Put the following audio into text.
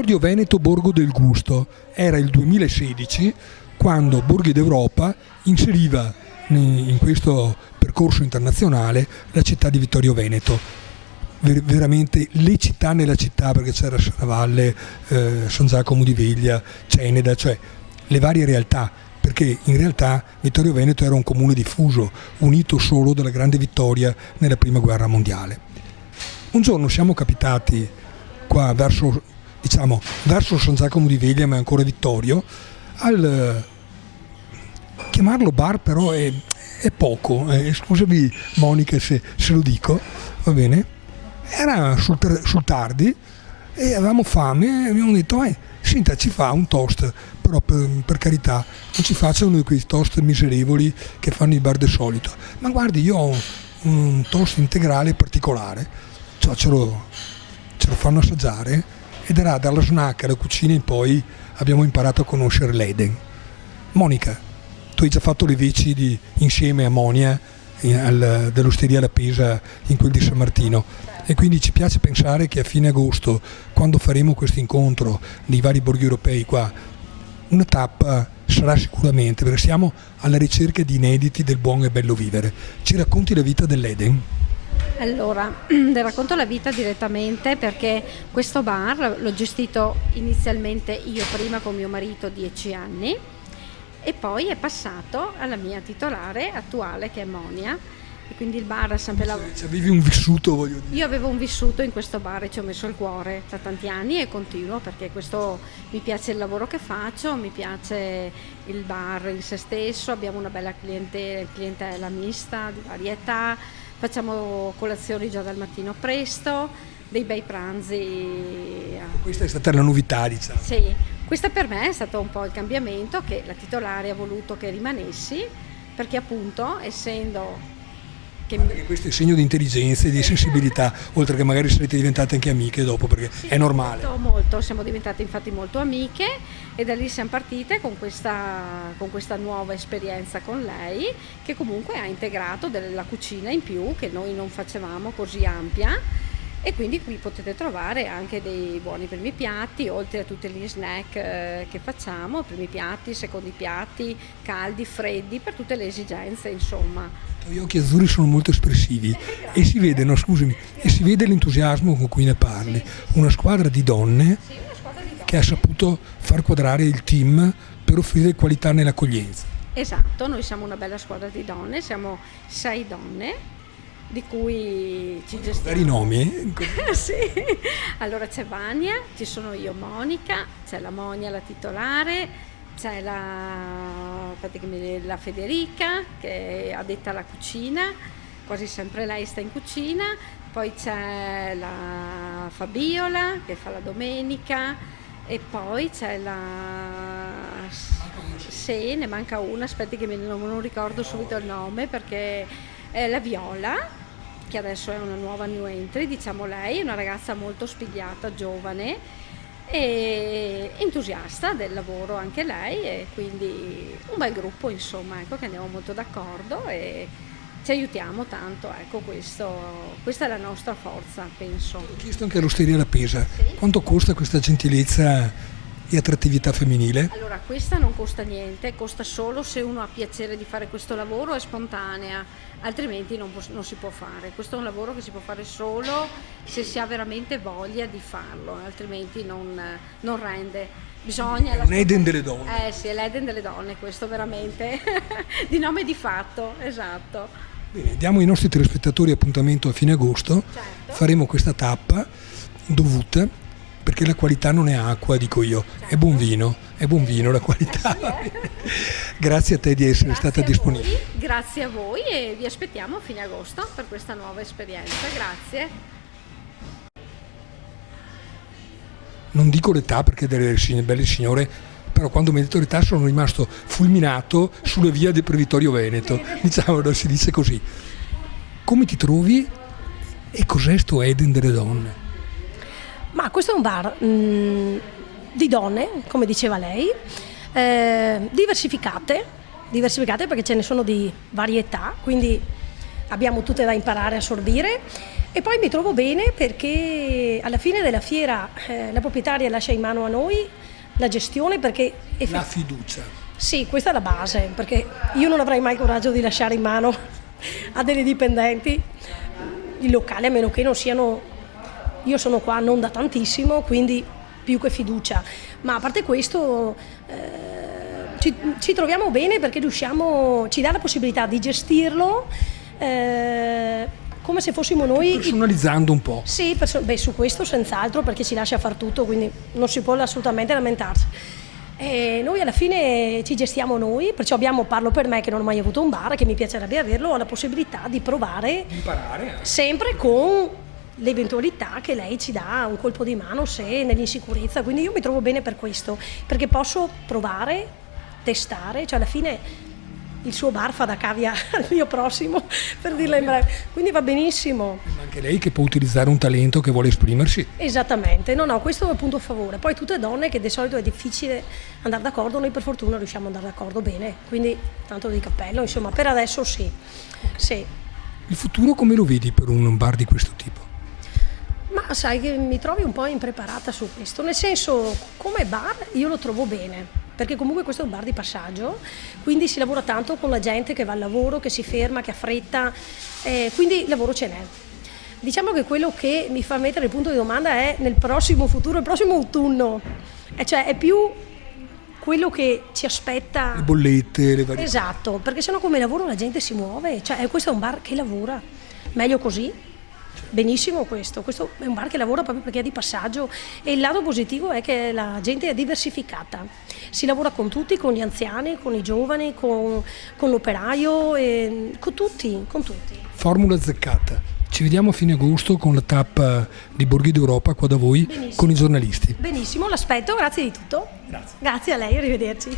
Vittorio Veneto Borgo del Gusto. Era il 2016 quando Borghi d'Europa inseriva in questo percorso internazionale la città di Vittorio Veneto. Veramente le città nella città, perché c'era Serravalle, San Giacomo di Veglia, Ceneda, cioè le varie realtà, perché in realtà Vittorio Veneto era un comune diffuso, unito solo dalla grande vittoria nella prima guerra mondiale. Un giorno siamo capitati qua verso San Giacomo di Veglia, ma ancora Vittorio, chiamarlo bar però è poco, scusami Monica se lo dico, va bene? Era sul tardi e avevamo fame e abbiamo detto senta, ci fa un toast, però per carità non ci faccia uno di quei toast miserevoli che fanno i bar del solito, ma guardi, io ho un toast integrale particolare, cioè ce lo fanno assaggiare ed era dalla snack alla cucina in poi abbiamo imparato a conoscere l'Eden. Monica, tu hai già fatto le veci insieme a Monia dell'Osteria La Pesa in quel di San Martino e quindi ci piace pensare che a fine agosto, quando faremo questo incontro dei vari borghi europei qua, una tappa sarà sicuramente, perché siamo alla ricerca di inediti del buon e bello vivere. Ci racconti la vita dell'Eden? Allora, le racconto la vita direttamente perché questo bar l'ho gestito inizialmente io prima con mio marito 10 anni e poi è passato alla mia titolare attuale che è Monia e quindi il bar ha sempre lavorato. Avevi un vissuto, voglio dire. Io avevo un vissuto in questo bar e ci ho messo il cuore da tanti anni e continuo perché mi piace il lavoro che faccio, mi piace il bar in se stesso, abbiamo una bella clientela mista di varietà, facciamo colazioni già dal mattino presto, dei bei pranzi. Questa è stata la novità, diciamo. Sì, questa per me è stato un po' il cambiamento che la titolare ha voluto che rimanessi perché appunto essendo Perché questo è segno di intelligenza e di sensibilità, oltre che magari sarete diventate anche amiche dopo, perché sì, è normale. Molto, siamo diventate infatti molto amiche e da lì siamo partite con questa nuova esperienza con lei che comunque ha integrato della cucina in più che noi non facevamo così ampia e quindi qui potete trovare anche dei buoni primi piatti, oltre a tutti gli snack che facciamo, primi piatti, secondi piatti, caldi, freddi, per tutte le esigenze insomma. Gli occhi azzurri sono molto espressivi e si vede, si vede l'entusiasmo con cui ne parli. Una squadra di donne che ha saputo far quadrare il team per offrire qualità nell'accoglienza. Esatto, noi siamo una bella squadra di donne, siamo 6 donne di cui ci gestiamo. Vari nomi? Sì, allora c'è Vania, ci sono io Monica, c'è la Monia la titolare, c'è la Federica che è addetta alla cucina, quasi sempre lei sta in cucina, poi c'è la Fabiola che fa la domenica e poi c'è sì, ne manca una, aspetti che non ricordo subito il nome perché è la Viola che adesso è una nuova new entry, diciamo lei, è una ragazza molto spigliata, giovane e entusiasta del lavoro anche lei e quindi un bel gruppo insomma, ecco che andiamo molto d'accordo e ci aiutiamo tanto, ecco questa è la nostra forza, penso. Ho chiesto anche all'Osteria La Pesa, sì? Quanto costa questa gentilezza e attrattività femminile? Allora questa non costa niente, costa solo se uno ha piacere di fare questo lavoro, è spontanea, altrimenti non si può fare. Questo è un lavoro che si può fare solo se si ha veramente voglia di farlo, altrimenti non rende. Bisogna. È un Eden delle donne. Sì, è l'Eden delle donne, questo veramente, di nome e di fatto, esatto. Bene, diamo ai nostri telespettatori appuntamento a fine agosto, certo. Faremo questa tappa dovuta, perché la qualità non è acqua, dico io, certo. È buon vino la qualità. Sì, Grazie a te di essere stata disponibile. Grazie a voi e vi aspettiamo a fine agosto per questa nuova esperienza, grazie. Non dico l'età perché delle belle signore, però quando mi hai detto l'età sono rimasto fulminato sulle vie del Vittorio Veneto, diciamo, si dice così. Come ti trovi e cos'è sto Eden delle donne? Ma questo è un bar di donne, come diceva lei, diversificate perché ce ne sono di varietà, quindi abbiamo tutte da imparare a assorbire. E poi mi trovo bene perché alla fine della fiera la proprietaria lascia in mano a noi la gestione, perché La fiducia. sì, questa è la base, perché io non avrei mai coraggio di lasciare in mano a dei dipendenti il locale, a meno che non siano... Io sono qua non da tantissimo, quindi più che fiducia. Ma a parte questo ci troviamo bene perché ci dà la possibilità di gestirlo come se fossimo noi... Personalizzando un po'. Sì, su questo senz'altro, perché ci lascia far tutto, quindi non si può assolutamente lamentarsi. E noi alla fine ci gestiamo noi, perciò parlo per me che non ho mai avuto un bar, che mi piacerebbe averlo, ho la possibilità di provare, Imparare. sempre con l'eventualità che lei ci dà un colpo di mano se nell'insicurezza, quindi io mi trovo bene per questo, perché posso provare, testare, cioè alla fine il suo bar fa da cavia al mio prossimo, per dirla in breve, quindi va benissimo. Ma anche lei che può utilizzare un talento che vuole esprimersi. Esattamente, no, questo è il punto a favore. Poi tutte donne che di solito è difficile andare d'accordo, noi per fortuna riusciamo ad andare d'accordo bene, quindi tanto di cappello, insomma, per adesso sì. Il futuro come lo vedi per un bar di questo tipo? Ma sai che mi trovi un po' impreparata su questo, nel senso, come bar io lo trovo bene, perché comunque questo è un bar di passaggio, quindi si lavora tanto con la gente che va al lavoro, che si ferma, che ha fretta, quindi lavoro ce n'è. Diciamo che quello che mi fa mettere il punto di domanda è nel prossimo futuro, il prossimo autunno, cioè è più quello che ci aspetta. Le bollette, le varie... Esatto, perché sennò come lavoro la gente si muove, cioè questo è un bar che lavora, meglio così. Benissimo questo è un bar che lavora proprio perché è di passaggio, e il lato positivo è che la gente è diversificata, si lavora con tutti, con gli anziani, con i giovani, con l'operaio, con tutti. Formula azzeccata. Ci vediamo a fine agosto con la tappa di Borghi d'Europa qua da voi. Benissimo. Con i giornalisti. Benissimo, l'aspetto, grazie di tutto. Grazie a lei, arrivederci.